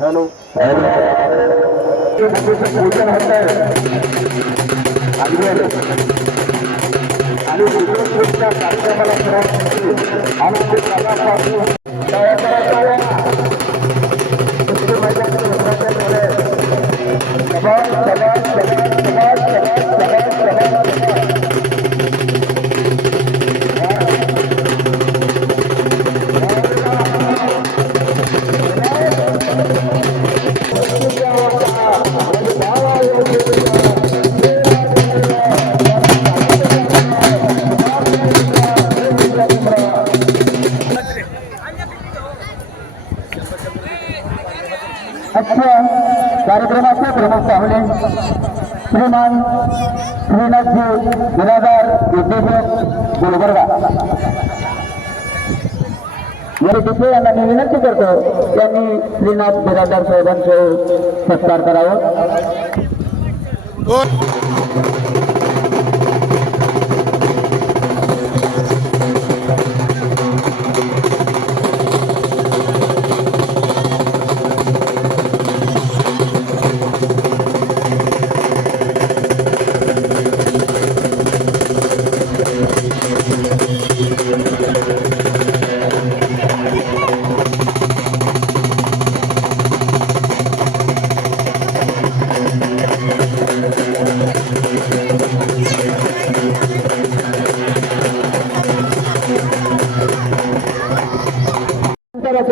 Hello पूजन होत आहे आणि पुढच्या कार्यक्रमाला सुरुवात आनंदी कामापासून कार्यक्रमाचे प्रमुख पाहुणे श्रीमान श्रीनाथजी बिरादार उद्योजक गुलबर्गा तिथे यांना मी विनंती करतो त्यांनी श्रीनाथ बिरादार साहेबांचे सत्कार करावा।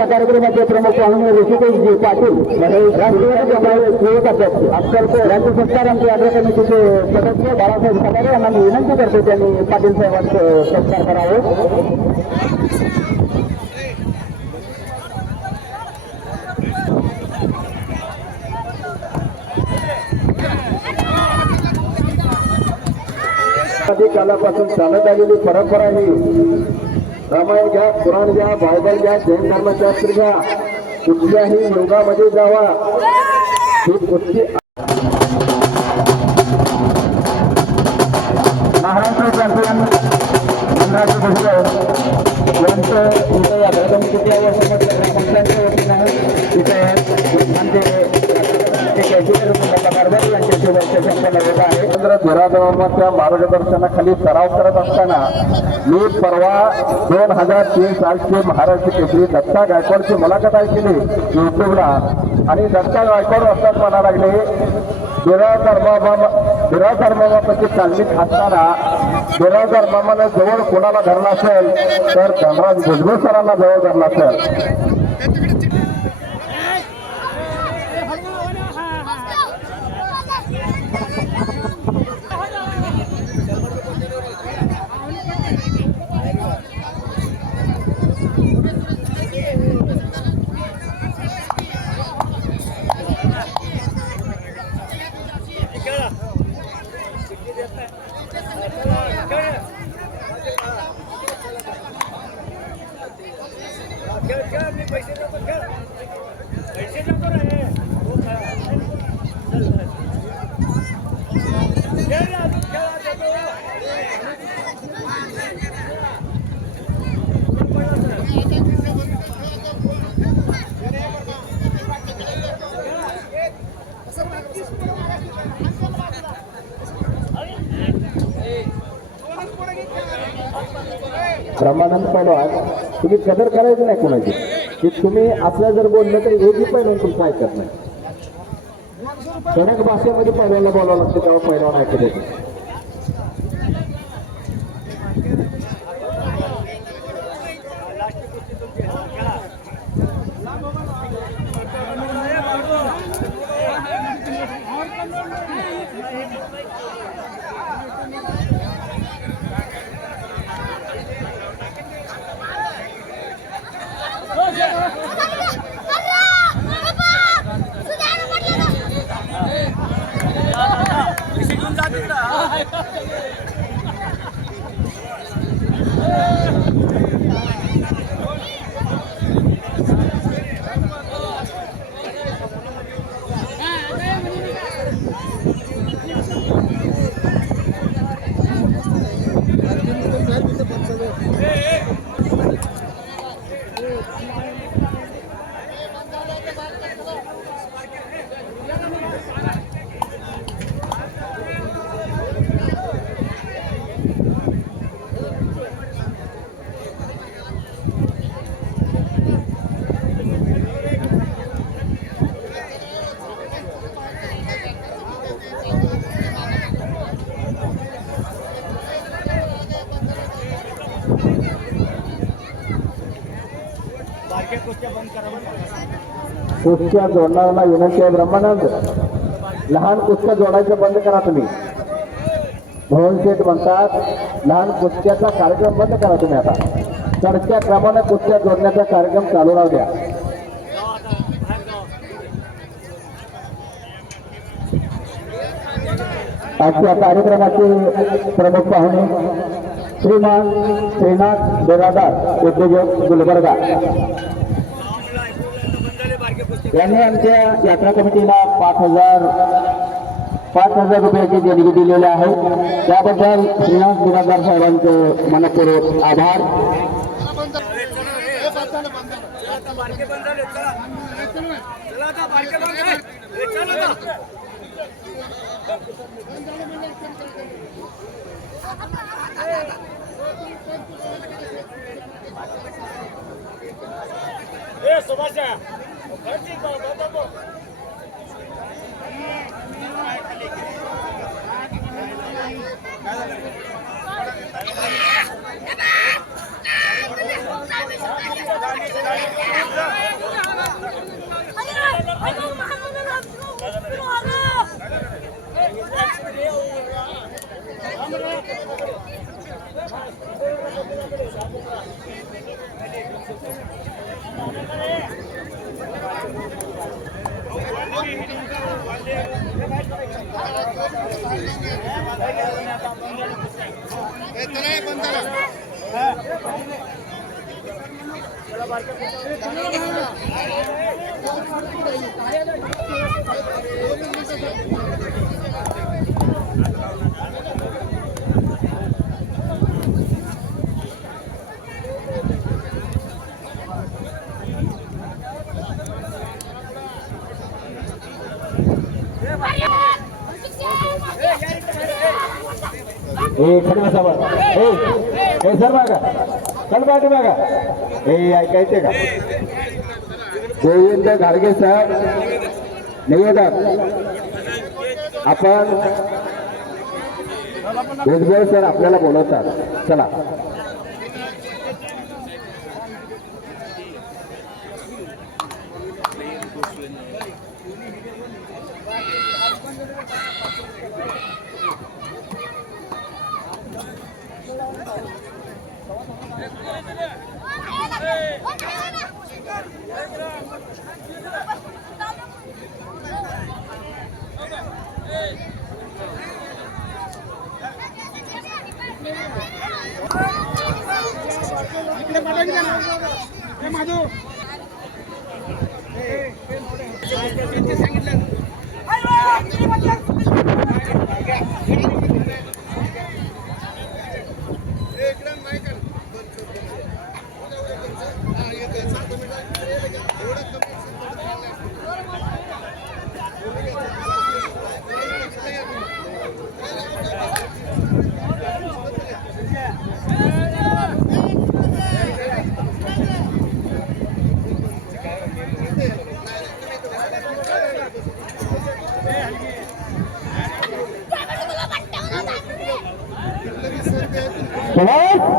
कार्यक्रमाचे प्रमुख पाहुणे ऋषिकेशजी पाटील राज्य सरकार आमच्या आग्रह समितीचे सदस्य बाळासाहेब खतारे यांना मी विनंती करतो त्यांनी पाटील साहेबांचं सत्कार करावं। कालापासून चालत आलेली परंपरा ही रामायण घ्या, पुराण घ्या, बायबल घ्या, जैन धर्मशास्त्र घ्या, कुठल्याही योगामध्ये जावा ही कुठली महाराष्ट्र शासन मंडळाचे यांचं या ग्रामपंचायतीच्या वतीने तिथे शुभेच्छा संपन्न होत आहे. धीराजवळच्या मार्गदर्शनाखाली सराव करत असताना मी परवा 2003 सालची महाराष्ट्र केसरी दत्ता गायकवाडची मुलाखत ऐकली युट्यूबला आणि दत्ता गायकवाड असतात म्हणायला लागले बिराजदार मामापाशी चालणीत असताना बिराजदार मामानं जवळ कोणाला धरला असेल तर धनराज भुजबळ सरांना जवळ धरला असेल. ब्रह्मानंद पैलवान तुम्ही कदर करायची नाही कोणाची की तुम्ही आपल्या जर बोललं तर एकही पैलवान तुमचं ऐकत नाही. कडक भाषेमध्ये पहिल्यांदा बोलावं लागतं तेव्हा पैलवान ऐकत येते. कुस्त्या जोडणाऱ्याला विनंती आहे ब्रह्मानंद लहान कुस्त्या जोडायचं बंद करा तुम्ही. भवन शेठ म्हणतात लहान कुस्त्याचा कार्यक्रम बंद करा तुम्ही. आता चढत्या क्रमाने कुस्त्या जोडण्याचा कार्यक्रम चालू राहू द्या. आजच्या कार्यक्रमाचे प्रमुख पाहुणे श्रीमान श्रीनाथ बिराजदार उद्योजक गुलबर्गा यांनी आमच्या यात्रा कमिटीला 5,000 रुपयाची देणगी दिलेली आहे. त्याबद्दल श्रीनाथ बिराजदार साहेबांचे मनपूर्वक आभार. हे खडे बसावं हे सर बघा चल पाठी बघा हे ऐकायचे का गोविंद घाडगे साहेब निवेदन आपण भुजबळ सर आपल्याला बोलवतात चला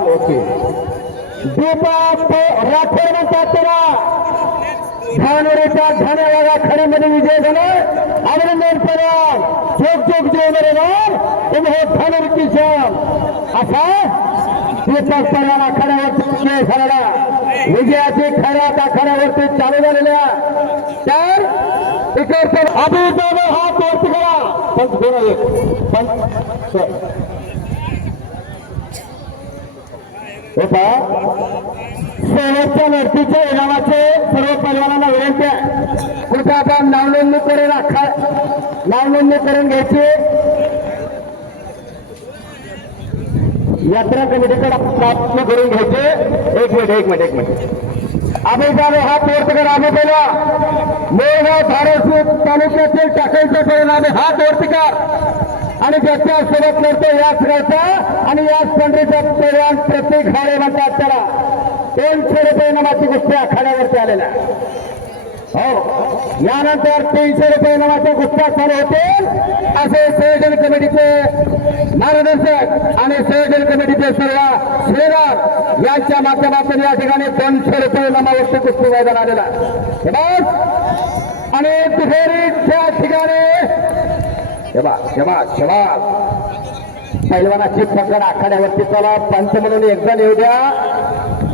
ओके दीपक राठोड म्हणतात त्याला धानोरीच्या धान्याला खड्यामध्ये विजय झाला अभिनंदन परवान चोक चोक जय बरोबर तुम्ही धानोरी किशन असा दीपक परवाना खड्यावरती विजय झालेला विजयाची खऱ्या आखाड्यावरती चालू झालेल्या तर इकडे अभिनंदन हा तोर्ती करा पंच घेऊन एक पंच शेवटच्या लढतीच्या इनामाचे सर्व पैलवानांना विनंती आहे कृपया आपण नावनोंदणी करून घ्यायची यात्रा कमिटीकडे प्राप्त करून घ्यायचे एक मिनिट आम्ही जावे हा तोडकर आम्ही बोला मोरगाव धाराशिव तालुक्यातील टाकायचा परिणाम हा तोडकर आणि ज्याच्या सोबत लढतो याच गावचा आणि याच पंढरीचा पैलवान प्रत्येक घाडे म्हणतात त्याला 200 रुपये नामाची कुस्ती आखाड्यावरती आलेला हो यानंतर 300 रुपये नामाच्या कुस्त्या चालू होतील असे संयोजन कमिटीचे मार्गदर्शक आणि संयोजन कमिटीचे सर्व श्रेयदार यांच्या माध्यमातून या ठिकाणी 200 रुपये नामावरती कुस्ती मैदान आलेला आणि दुहेरीच्या ठिकाणी पैलवानाची पकड आखाड्यावरती चला पंच म्हणून एकजण येऊ द्या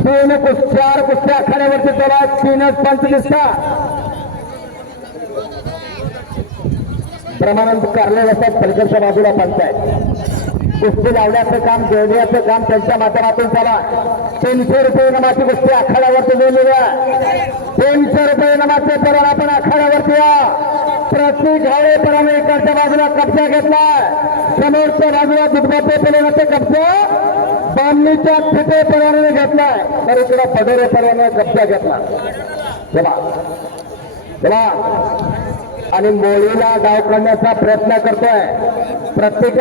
4 कुस्त्या आखाड्यावरती चला 3च पंच दिसता प्रमाणात कारले असतात पलीकडच्या बाजूला पंच आहे कुस्ती लावण्याचं काम जोडण्याचं काम त्यांच्या माध्यमातून चला 300 रुपये नामाची कुस्ती आखाड्यावरती जोडलेल्या 300 रुपये नामाचे परवान आपण आखाड्यावरती या प्रत्येक घाडेपणाने एकडच्या बाजूला कब्जा घेतला समोरच्या बाजूला दुधगाते पेलेनाचे कब्जा बामणीच्या थिटे परवाने घेतलाय तर इकडे पडोरे परवाने कब्जा घेतला चला आणि मोळीला डाव करण्याचा प्रयत्न करतोय प्रत्येक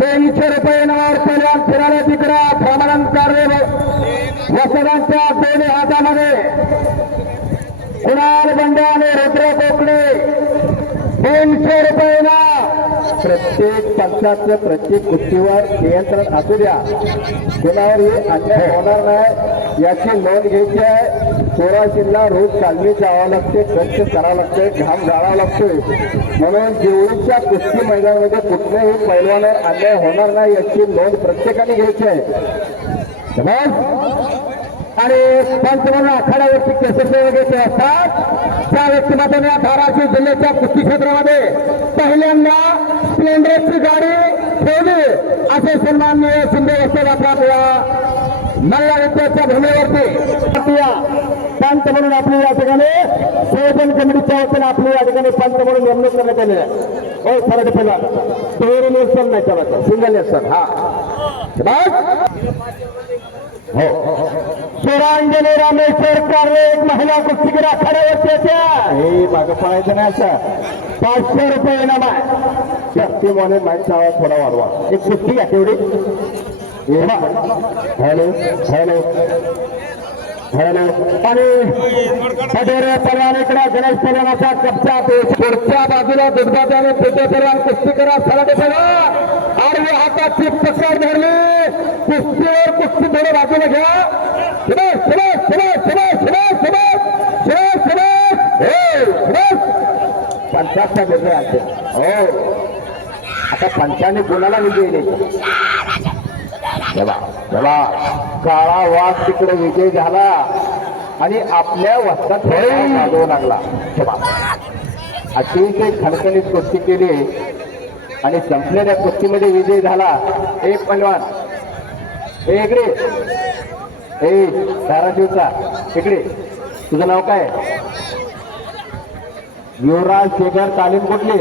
300 रुपये नावावर पहिल्या फिरायला तिकडा प्रमाणांकार वसरांच्या दोन्ही हातामध्ये कुणाल बंडे आणि रुद्र कोकणे 300 रुपये ना प्रत्येक पंचाचं प्रत्येक कुस्तीवर नियंत्रण असू द्या कुणावरही अन्याय होणार नाही याची नोंद घ्यायची आहे 16 रोज चालणी जावं लागते खर्च करावं लागते घाम जाळावं लागतोय म्हणून जेवढीच्या कुस्ती मैदानामध्ये कुठल्याही पैलवानावर अन्याय होणार नाही याची नोंद प्रत्येकाने घ्यायची आहे आणि पंच म्हणून आखाड्यावरती केसरचे वगैरे असतात त्या व्यक्तिमत्वाने धाराशिव जिल्ह्याच्या कुस्ती क्षेत्रामध्ये पहिल्यांदा स्प्लेंडरची गाडी ठेवली असे सन्माननीय शिंदे वस्ते मल्लाविद्याच्या भूमीवरती पंच म्हणून आपली या ठिकाणी संयोजन कमिटीच्या वतीने आपली या ठिकाणी पंच म्हणून नेमणूक करण्यात आलेली आहे हो सरळ पहिला दुहेरी नेसन नाही चालत सिंगल नेसन हा हो सुरांजली रामेश्वर कार्य एक महिला कुस्तीगीर आखाड्यावरती येत्या हे मागं पळायचं नाही असं 500 रुपये इनाम आहे. शक्ती म्हणून माहिती आवाज थोडा वाढवा एक कुस्ती घ्या तेवढी. हॅलो हॅलो हॅलो आणि पटेल परवानीकडे गणेश परवानाचा कब्जा तो पुढच्या बाजूला दुर्गाने पेटे परवान कुस्ती करा सलाटे पडा आडवी हाताची पकड धरली कुस्तीवर कुस्ती थोडं बाजूला घ्या. सुरेश सुरेश सुरेश सुरेश सुरेश सुरेश सुरेश सुरेश 50 वेगळे आहे. हो आता पंचाने कोणाला विजय द्यायचा तेव्हा काळा वाघ तिकडे विजय झाला आणि आपल्या वस्तात वाजवू लागला. अतिशय खणखणीत कुस्ती केली आणि संपलेल्या कुस्तीमध्ये विजय झाला. एक पहलवान इकडे धाराशिवचा इकडे तुझं नाव काय? युवराज शेखर तालीम कुठली